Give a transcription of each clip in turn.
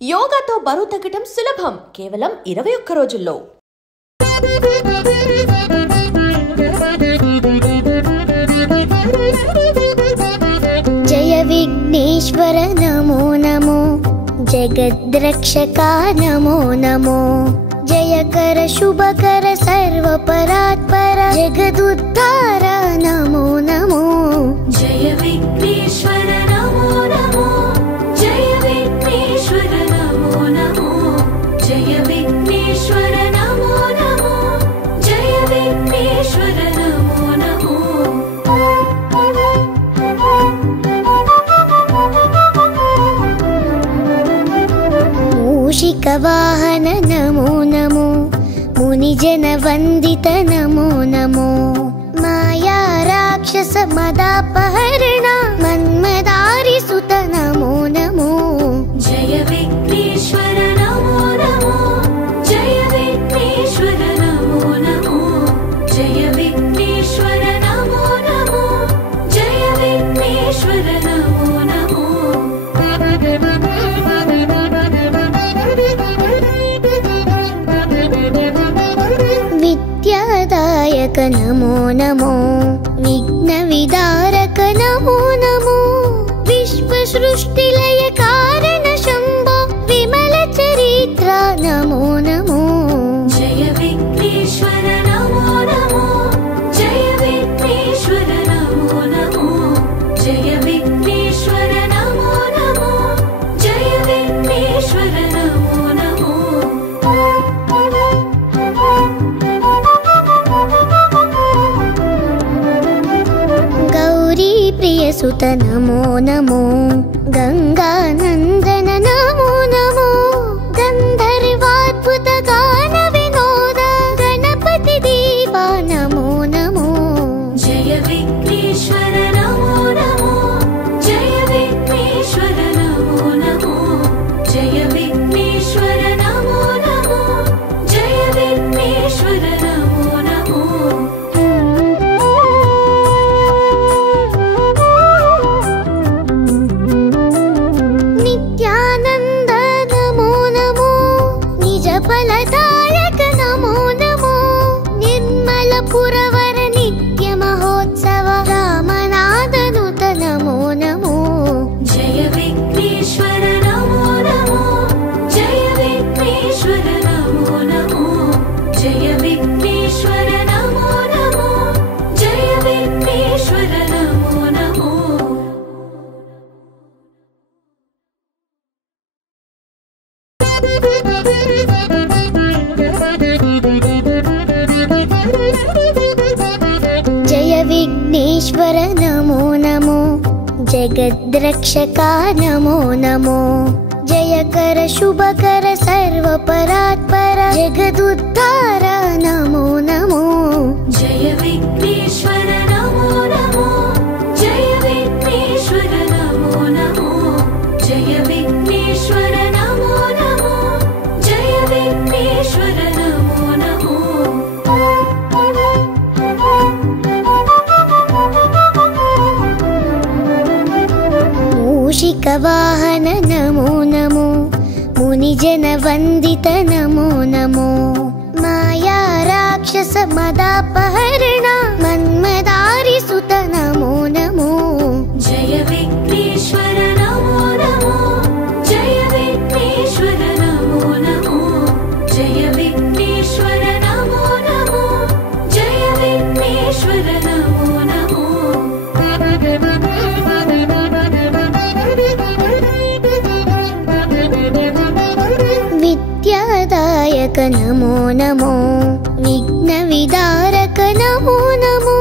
యోగాతో బరువు తగ్గడం సులభం కేవలం 21 రోజుల్లో. జయ విఘ్నేశ్వర నమో నమో, జగద్రక్షక నమో నమో, జయకర శుభకర సర్వపరాత్పర జగదుద్ధార నమో నమో. జయ విఘ్నేశ్వర నమో నమో, జయ విఘ్నేశ్వర నమో నమో, జయ విఘ్నేశ్వర నమో నమో, జయ విఘ్నేశ్వర నమో నమో. మూషిక వాహన నమో నమో, మునిజన వందిత నమో నమో, మాయా రాక్షస మదాపహరణ మన్మదారి సుత నమో నమో. జయ విఘ్నేశ్వర నమో నమో, జయ విఘ్నేశ్వర నమో నమో, జయ విఘ్నేశ్వర నమో నమో, జయ విఘ్నేశ్వర నమో నమో. విద్యాదాయక నమో నమో, విఘ్న విదారక నమో నమో, విశ్వ సృష్టిలయ కారణ శంభో విమల చరిత్ర నమో నమో. జయ విఘ్నేశ్వర నమో నమో, జయ విఘ్నేశ్వర నమో నమో, జయ విఘ్నేశ్వర నమో నమో, జయ విఘ్నేశ్వర నమో నమో. గౌరీ ప్రియ సుత నమో నమో, గంగానందన నమో నమో, గంధర్వాద్భుత గాన వినోద గణపతి దీవా నమో నమో. జయ విఘ్నేశ్వర నమో నమో, జయ విఘ్నేశ్వర నమో నమో, జయ విఘ్నేశ్వర నమో నమో, జయ విఘ్నేశ్వర నమో నమో. నిత్యానంద నమో నమో, నిజ ఫలదాయక నమో నమో, నిర్మల పురవర నిత్య మహోత్సవ రామనాథనుత నమో నమో. జయ విఘ్నేశ్వర నమో నమో, జయ విఘ్నేశ్వర నమో నమో, జయ విఘ్నేశ్వర నమో నమో, జయ విఘ్నేశ్వర నమో నమో. జయ విఘ్నేశ్వర నమో నమో, జగద్రక్షక నమో నమో, జయకర శుభకర సర్వపరాత్పర జగదుద్ధార నమో నమో. జయ విఘ్నేశ్వర నమో నమో, జయ విఘ్నేశ్వర నమో నమో, జయ విఘ్నేశ్వర నమో నమో, జయ విఘ్నేశ్వర నమో నమో. మూషిక వాహన నమో నమో, మునిజన వందిత నమో నమో, మాయా రాక్షస మదాపహరణ మన్మదారి సుత నమో నమో. జయ విఘ్నేశ్వర నమో నమో, జయ విఘ్నేశ్వర నమో నమో, జయ విఘ్నేశ్వర నమో నమో, జయ విఘ్నేశ్వర నమో నమో. విద్యాదాయక నమో నమో, విఘ్న విదారక నమో నమో,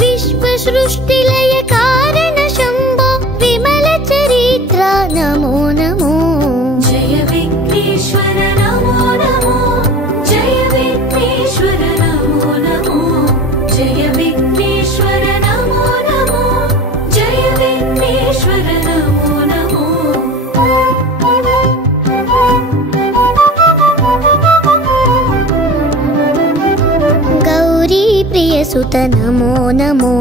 విశ్వ సృష్టిలయ కారణ శంభో విమల చరిత్ర నమో నమో. జయ విఘ్నేశ్వర నమో నమో, జయ విఘ్నేశ్వర నమో నమో, జయ విఘ్నేశ్వర నమో నమో, జయ విఘ్నేశ్వర నమో నమో. గౌరీ ప్రియ సుత నమో నమో,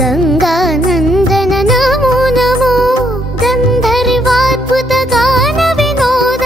గంగానందన నమో నమో, గంధర్వాద్భుత గాన వినోద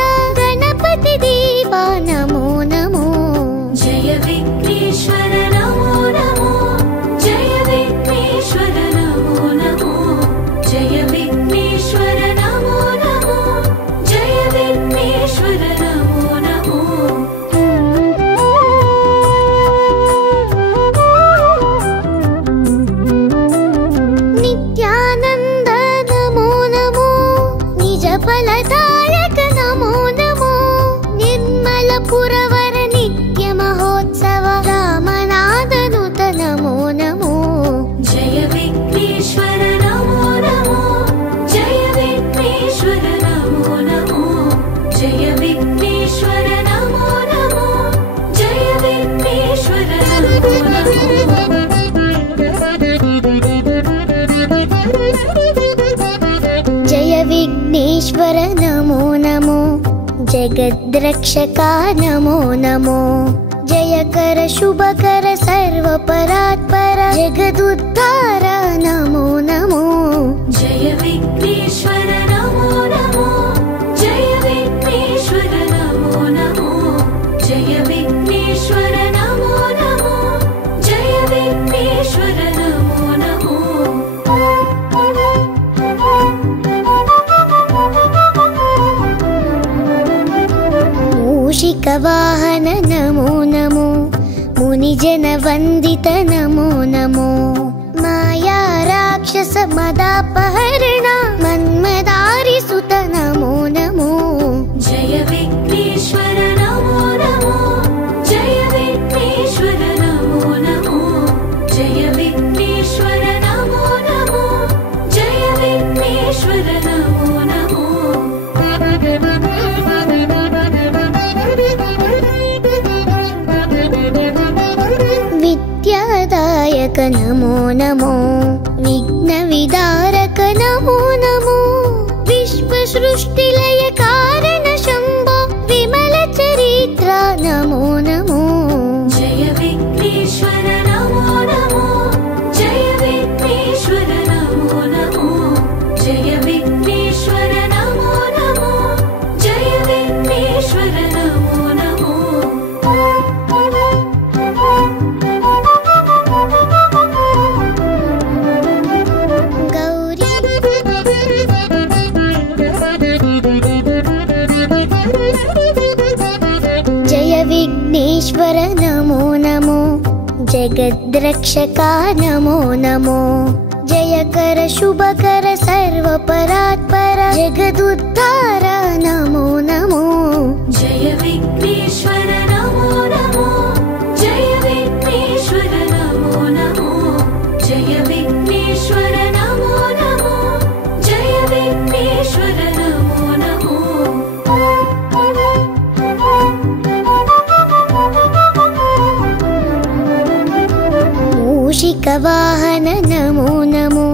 विघ्नेश्वर नमो नमो जगद्रक्षका नमो नमो जयकर शुभकर सर्वपरात्पर जगदुद्धार नमो नमो जय विघ्नेश्वर नमो नमो जय विघ्नेश्वर नमो नमो जय विघ्नेश्वर नमो नमो जय विघ्नेश्वर नमो नमो मूषिकवाहन नमो नमो मुनिजन वंदित नमो नमो माया राक्षस मदापहरण मन्मदारि सुत नमो नमो जय विघ्नेश्वर नमो नमो जय विघ्नेश्वर नमो नमो जय विघ्नेश्वर नमो नमो जय विघ्नेश्वर नमो नमो विद्यादायक नमो नमो विघ्नविदारक नमो नमो विश्वसृष्टिलय कारण शम्भो विमल चरित्र नमो नमो जय विघ्नेश्वर नमो नमो जय विघ्नेश्वर नमो नमो जय विघ्नेश्वर नमो नमो जय विघ्नेश्वर नमो नमो गौरी जय विघ्नेश्वर नमो नमो जगद्रक्षका नमो नमो जयकर शुभकर सर्वपरात्पर जगदुद्धार नमो नमो जय विघ्नेश्वर नमो नमो जय विघ्नेश्वर नमो नमो जय विघ्नेश्वर नमो नमो जय विघ्नेश्वर नमो नमो मूषिकवाहन नमो नमो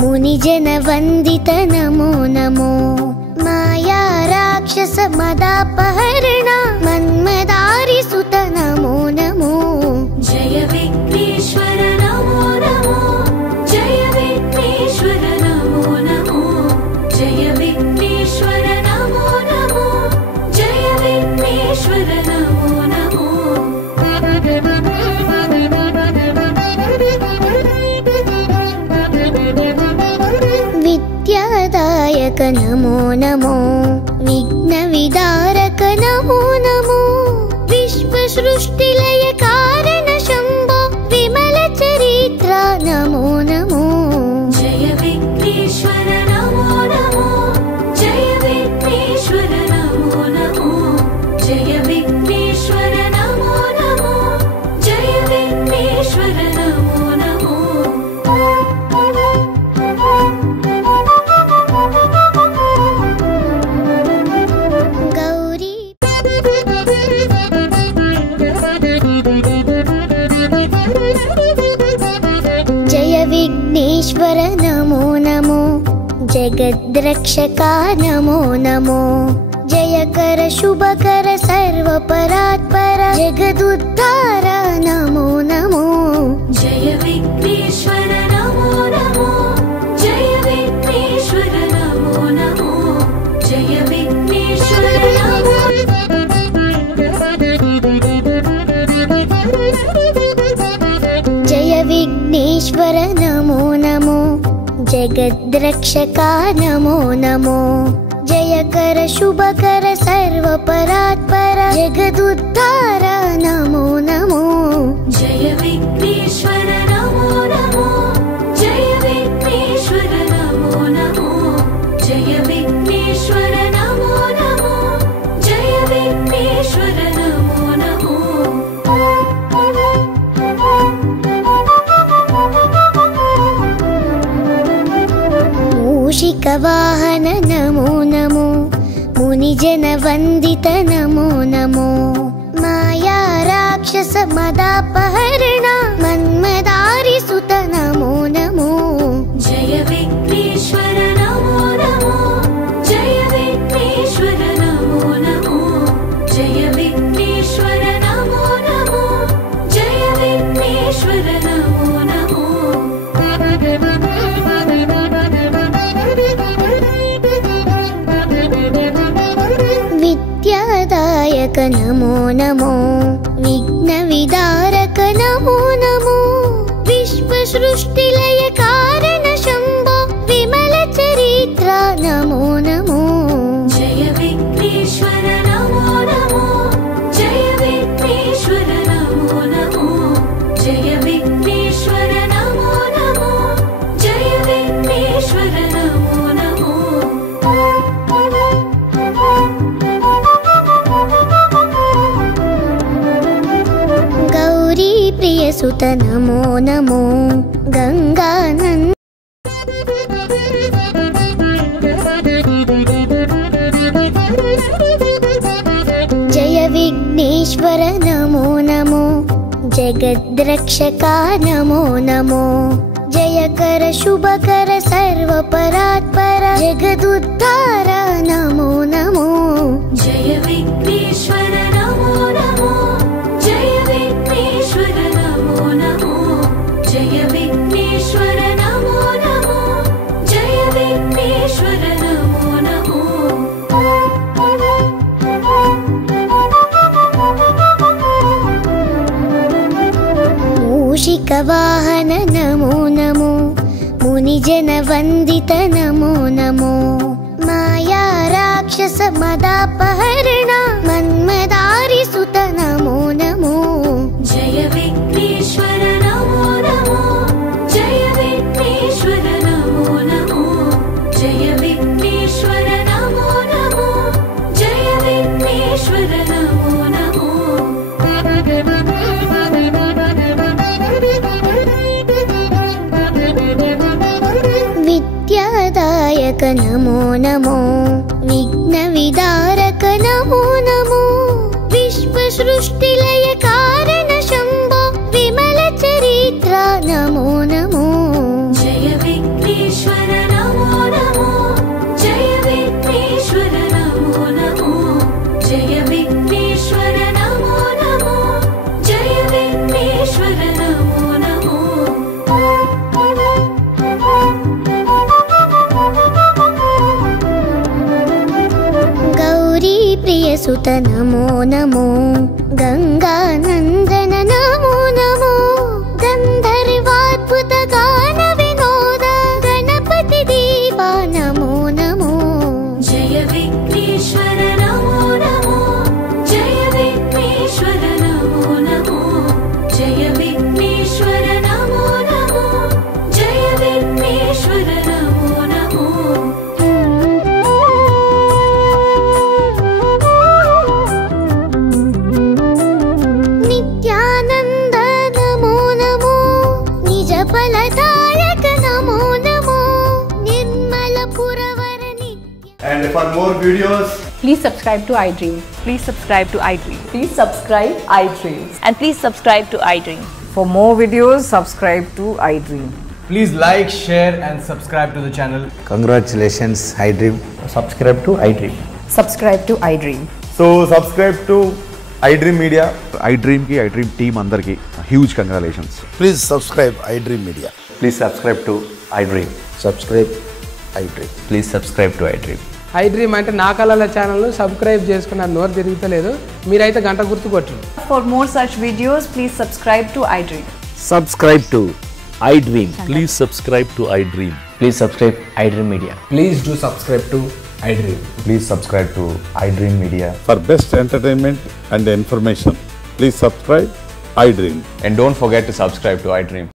मुनिजन वंदित नमो नमो माया राक्षस मदापहरण मन्मदारि सुत नमो नमो जय विघ्नेश्वर नमो नमो जय विघ्नेश्वर नमो नमो जय विघ्नेश्वर नमो नमो जय विघ्नेश्वर नमो नमो विद्यादायक नमो नमो विघ्नविदारक नमो नमो विश्वसृष्टिलय कारण शम्भो विमल चरित्र नमो नमो जय विघ्नेश्वर नमो नमो जय विघ्नेश्वर नमो नमो जय विघ्नेश्वर नमो नमो जय विघ्नेश्वर नमो नमो गौरी जय विघ्नेश्वर नमो नमो जगद्रक्षका नमो नमो जयकर शुभकर सर्वपरात्पर जगदुद्धार नमो नमो जय विघ्नेश्वर नमो नमो जय विघ्नेश्वर नमो नमो जय विघ्नेश्वर नमो जय विघ्नेश्वर नमो नमो जगद्रक्षका नमो नमो जयकर शुभकर सर्वपरात्पर जगदुद्धार नमो नमो जय विघ्नेश्वर नमो नमो जय विघ्नेश्वर नमो नमो जय विघ्नेश्वर नमो नमो जय विघ्नेश्वर नमो नमो मूषिकवाहन नमो नमो मुनिजन वंदित नमो नमो माया राक्षस मदापहरण मन्मदारि सुत नमो नमो जय विघ्नेश्वर नमो नमो जय नमो नमो विघ्नविदारक नमो नमो विश्वसृष्टिलय कारण शम्भो विमल चरित्र नमो नमो जय विघ्नेश्वर नमो नमो जय विघ्नेश्वर नमो नमो जय विघ्नेश्वर नमो नमो जय विघ्नेश्वर नमो नमो गौरी प्रियसुत नमो नमो गंगानंद जय विघ्नेश्वर नमो नमो जगद्रक्षका नमो नमो जयकर शुभकर सर्वपरात्पर जगदुद्धार नमो नमो जय विघ्नेश्वर नमो नमो जय विघ्नेश्वर नमो नमो जय विघ्नेश्वर नमो नमो जय विघ्नेश्वर नमो नमो मूषिकवाहन नमो नमो मुनिजन वंदित नमो नमो माया राक्षस मदापहरण मन्मदारि सुत नमो नमो जय विघ्नेश्वर नमो नमो जय विघ्नेश्वर नमो नमो जय विघ्नेश्वर नमो नमो जय विघ्नेश्वर नमो नमो विद्यादायक नमो नमो विघ्नविदारक नमो नमो विश्वसृष्टिलय कारण शम्भो विमल चरित्र नमो नमो जय विघ्नेश्वर नमो नमो जय विघ्नेश्वर नमो नमो जय विघ्नेश्वर नमो नमो जय विघ्नेश्वर नमो नमो गौरी प्रियसुत नमो नमो गंगानंदन नमो नमो गंधर्वाद्भुत गान विनोद गणपति देवा नमो नमो जय विघ्नेश्वर नमो नमो जय विघ्नेश्वर नमो नमो जय विघ्नेश्वर नमो नमो जय विघ्नेश्वर नमो नमो नित्यानंद नमो नमो निज फलदायक नमो नमो निर्मल पुरवर नित्य And for more videos, Please subscribe to iDream. Please subscribe to iDream. Please subscribe iDreams. And please subscribe to iDream. For more videos, subscribe to iDream. please like, share and subscribe to the channel. Congratulations, iDream. subscribe to iDream. Subscribe to iDream. So subscribe to iDream Media. iDream ki iDream team andarki huge congratulations. Please subscribe iDream Media. Please subscribe to iDream. Subscribe iDream. Please subscribe to iDream. iDream అంటే నా కళల channel subscribe చేసుకున్న నోరు తిరుగుతలేదు మీరైతే గంట గుర్తు కొట్టండి For more such videos, please subscribe to iDream. Subscribe to iDream. Please subscribe to iDream. Please subscribe iDream Media. Please do subscribe to iDream. Please subscribe to iDream Media. For best entertainment and information, please subscribe iDream. And don't forget to subscribe to iDream.